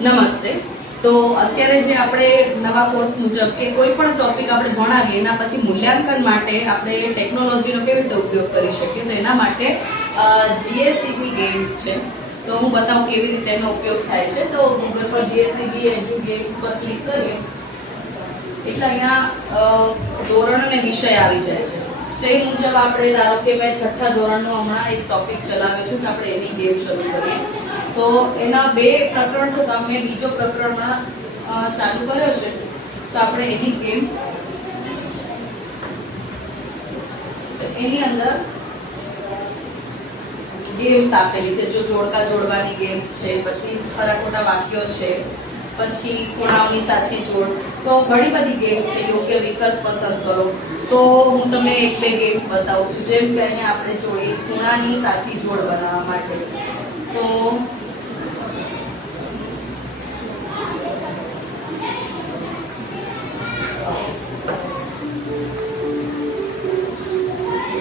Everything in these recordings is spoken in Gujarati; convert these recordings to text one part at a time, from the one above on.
નમસ્તે. તો અત્યારે જે આપણે નવા કોર્સ મુજબ કે કોઈ પણ ટોપિક આપણે ભણાવીએ એના પછી મૂલ્યાંકન માટે આપણે ટેકનોલોજીનો કેવી રીતે ઉપયોગ કરી શકીએ, તો એના માટે જીએસસીબી ગેમ્સ છે. તો હું બતાવું કેવી રીતે એનો ઉપયોગ થાય છે. તો ગૂગલ પર જીએસસીબી એજ્યુ ગેમ્સ પર ક્લિક કરીએ એટલે અહીંયા ધોરણ અને વિષય આવી જાય છે. તો એ મુજબ આપણે ધારો કે મેં 6ઠ્ઠા ધોરણનો હમણાં એક ટોપિક ચલાવ્યો છું કે આપણે એની ગેમ શરૂ કરીએ. તો એના 2 પ્રકરણ છે, તો મેં બીજો પ્રકરણમાં ચાલુ કર્યો છે. તો આપણે એની ગેમ, એની અંદર ગેમ્સ આપેલી છે. જો જોડકા જોડવાની ગેમ્સ છે, પછી ખરા ખોટા વાક્યો છે, પછી ખૂણાઓની સાચી જોડ, તો ઘણી બધી ગેમ્સ છે. યોગ્ય વિકલ્પ પસંદ કરો. તો હું તમને 1-2 ગેમ્સ બતાવું છું. જેમ કે અહીંયા આપણે જોઈએ ખૂણાની સાચી જોડ બનાવવા માટે. તો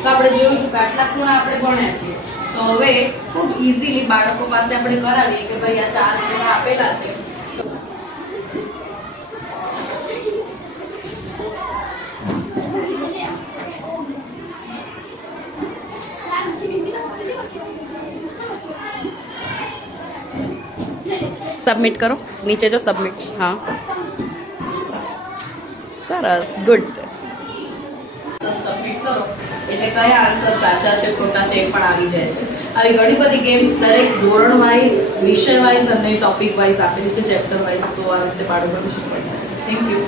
આપણે જોયું કે આટલા ખૂણા આપણે ભણ્યા છીએ. તો હવે ખૂબ ઇઝીલી બાળકો પાસે આપણે કરાવીએ કે ભાઈ આ 4 ખૂણા આપેલા છે. સબમિટ કરો. નીચે જો સબમિટ. હા, સરસ, ગુડ. સબમિટ કરો એટલે કયા આન્સર સાચા છે ખોટા છે એ પણ આવી જાય છે. આવી ઘણી બધી ગેમ્સ દરેક ધોરણ વાઇઝ, વિષય વાઇઝ અને ટોપિક વાઇઝ આપેલી છે, ચેપ્ટર વાઇઝ. તો આ રીતે બાળકોને શીખવાડી શકે. Thank you.